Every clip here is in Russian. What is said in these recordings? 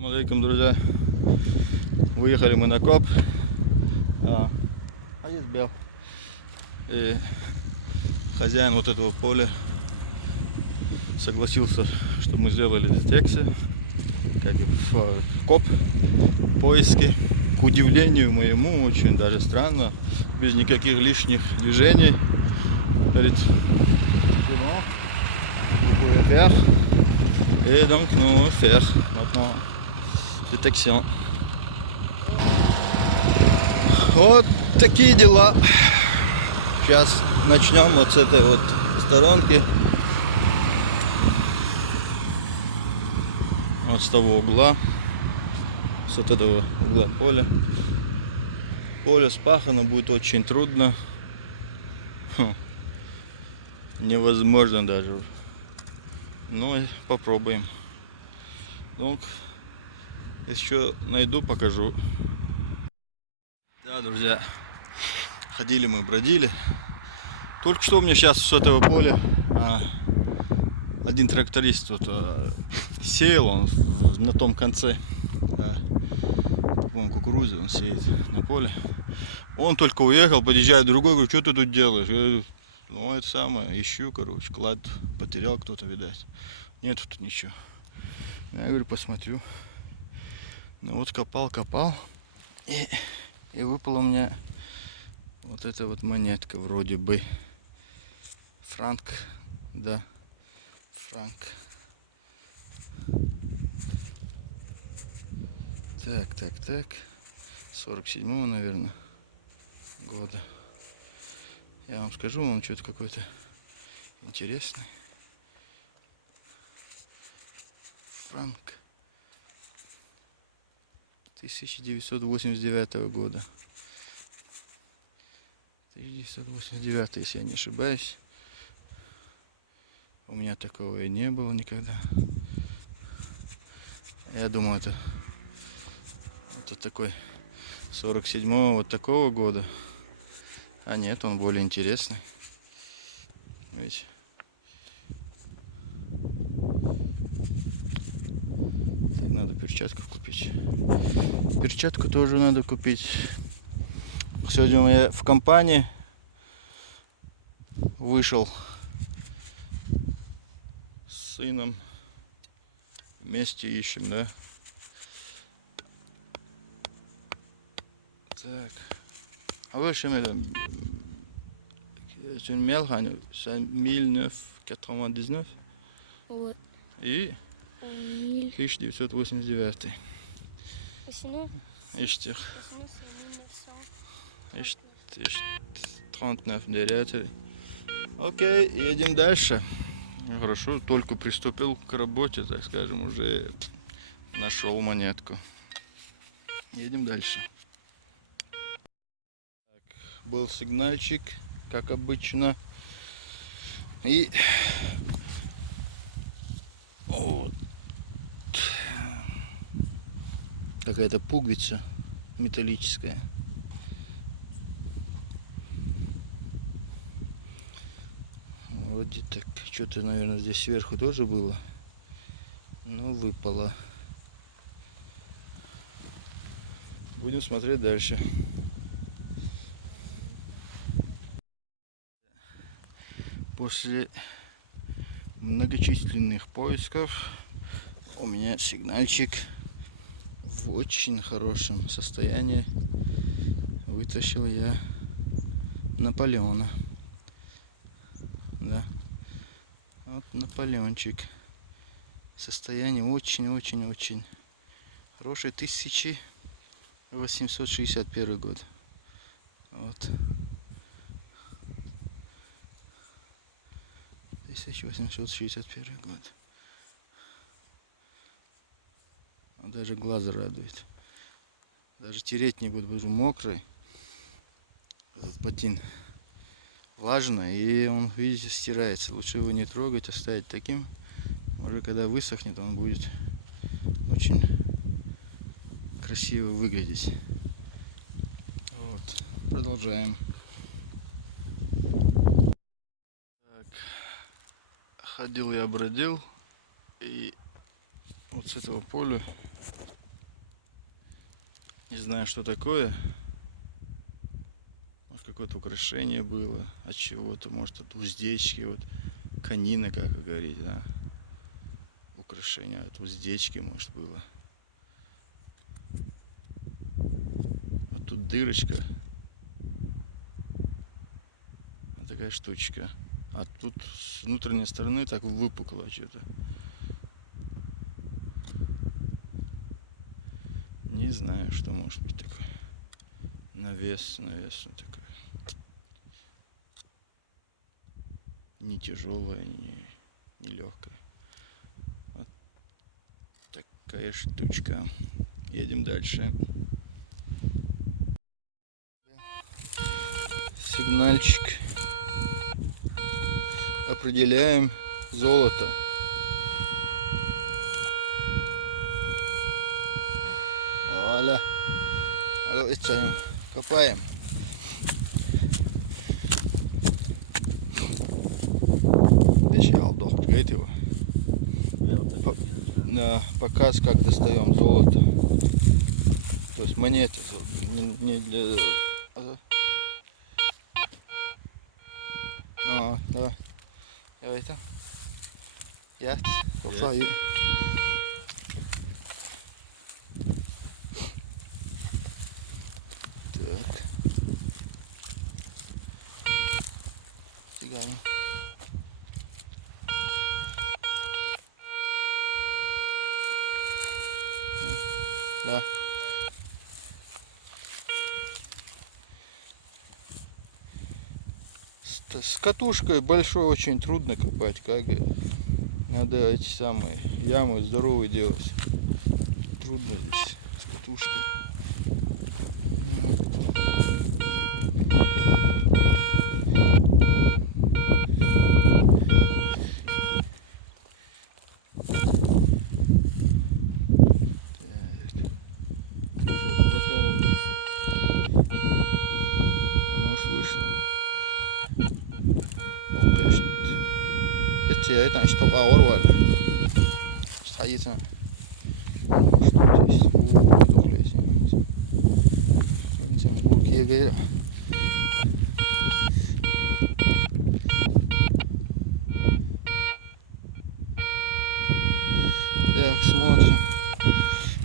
Ассаламу алейкум, друзья. Выехали мы на коп. Есть бел. И хозяин вот этого поля согласился, что мы сделали в тексе, как и в коп, поиски. К удивлению моему, очень даже странно, без никаких лишних движений. Говорит, et donc nous allons faire maintenant détection. Вот такие дела. Сейчас начнем вот с этой вот сторонки. Вот с того угла. С вот этого угла поля. Поле спахано, будет очень трудно. Невозможно даже. Но попробуем. Donc, еще найду, покажу. Да, друзья, ходили мы, бродили. Только что у меня сейчас с этого поля один тракторист вот, сеял, он на том конце, по-моему, кукурузы он сеет на поле. Он только уехал, подъезжает другой, говорю, что ты тут делаешь? Я говорю, ну это самое, ищу, короче, клад потерял кто-то, видать. Нет тут ничего. Я говорю, посмотрю. Ну вот копал и выпала у меня вот эта вот монетка вроде бы. Франк, да, франк. Так. 47-го, наверное, года. Я вам скажу, он что-то какой-то интересный. Франк 1989 года. 1989, если я не ошибаюсь. У меня такого и не было никогда. Я думал, это такой 47-го вот такого года. А нет, он более интересный. Видите? Так, надо перчатку купить. Перчатку тоже надо купить. Сегодня я в компании вышел с сыном. Вместе ищем, да? Так. А вы что это? C'est une Melhane, c'est 1999. Ouais. И 1989. Et sinon, Ищите. sinon c'est 1900. Ищите. 39 деревьев. Окей, едем дальше. Хорошо, только приступил к работе, так скажем, уже нашел монетку. Едем дальше. Так, был сигнальчик, как обычно. И вот какая-то пуговица металлическая. Вроде так, что-то, наверное, здесь сверху тоже было, но выпало. Будем смотреть дальше. После многочисленных поисков у меня сигнальчик в очень хорошем состоянии. Вытащил я Наполеона. Да. Вот Наполеончик. Состояние очень хорошее. 1861 год. Вот. 1861 год. Даже глаз радует. Даже тереть не буду, буду мокрый. Этот ботин влажно, и он, видите, стирается. Лучше его не трогать, оставить таким. Уже когда высохнет, он будет очень красиво выглядеть. Вот. Продолжаем. Так. Ходил я, бродил, и вот с этого поля Не знаю, что такое. Может, какое-то украшение было от чего-то, может, от уздечки, вот конина, как вы говорите, да? Украшение от уздечки, может, было. Вот тут дырочка. Вот такая штучка. А тут с внутренней стороны так выпукло что-то. Не знаю, что может быть такое. Навес вот такой. Не тяжелая, не легкая. Вот такая штучка. Едем дальше. Сигнальчик. Определяем золото. Вуаля. Копаем. Здесь я алдох, говорит его. На показ, как достаем золото. То есть монеты не для... Давай. Давай-то. Я. Копаю. Так. Тягаем. Да. С катушкой большой очень трудно копать, как надо эти самые ямы здоровые делать. Трудно здесь с катушкой. Это значит ауыр var. Садится. Что здесь? Так, смотрим.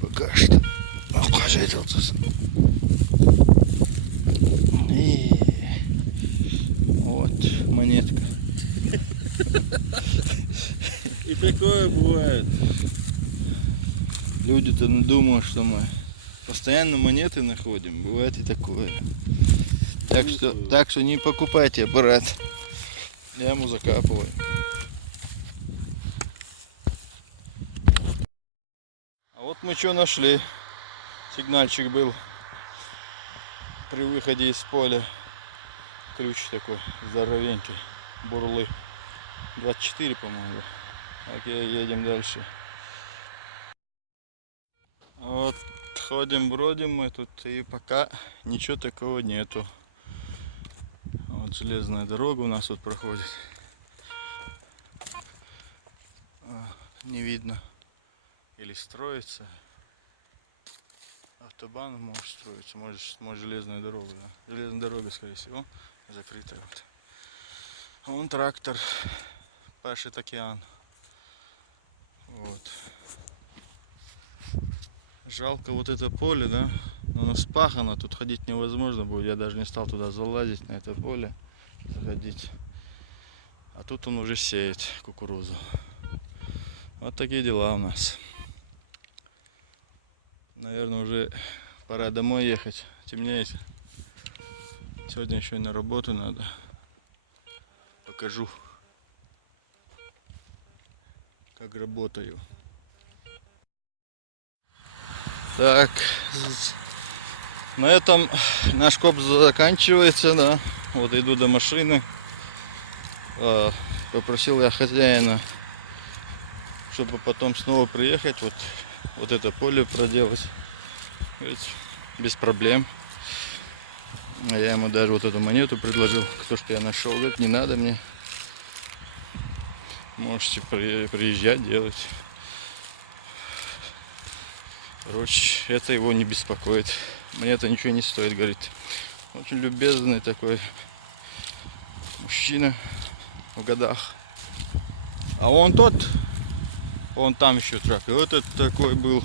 Пока что. Охаживался. И вот монетка. И такое бывает. Люди-то думают, что мы постоянно монеты находим. Бывает и такое. Так что не покупайте аппарат. Яму закапываем. А вот мы что нашли. Сигнальчик был при выходе из поля. Ключ такой здоровенький. Бурлы. 24, по-моему. Окей, едем дальше. Вот ходим, бродим мы тут, и пока ничего такого нету. Вот железная дорога у нас тут проходит. Не видно. Или строится. Автобан может строиться, может железная дорога. Да? Железная дорога, скорее всего, закрытая. Вот. Вон трактор пашет океан. Вот. Жалко вот это поле, да? Оно спахано, тут ходить невозможно будет. Я даже не стал туда залазить, на это поле заходить. А тут он уже сеет кукурузу. Вот такие дела у нас. Наверное, уже пора домой ехать. Темнеет. Сегодня еще и на работу надо. Покажу, как работаю. Так, на этом наш коп заканчивается, да. Вот иду до машины. Попросил я хозяина, чтобы потом снова приехать, вот это поле проделать. Говорит, без проблем. А я ему даже вот эту монету предложил, то, что я нашел. Говорит, не надо мне. Можете приезжать, делать. Короче, это его не беспокоит. Мне это ничего не стоит, говорит. Очень любезный такой мужчина в годах. А он там еще трак. И вот этот такой был.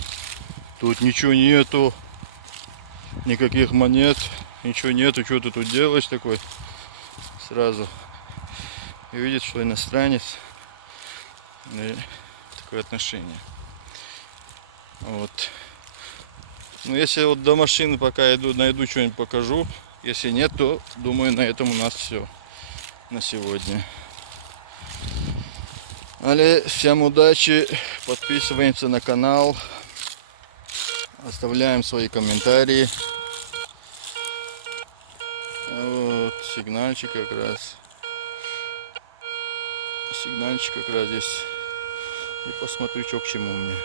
Тут ничего нету. Никаких монет. Ничего нету. Что ты тут делаешь такой? Сразу. И видит, что иностранец. И такое отношение. Вот. Ну, если вот до машины пока иду, найду что-нибудь покажу. Если нет, то думаю, на этом у нас все на сегодня. Але всем удачи, подписываемся на канал, оставляем свои комментарии. Вот сигнальчик как раз. Сигнальчик как раз здесь. И посмотрю, что к чему мне.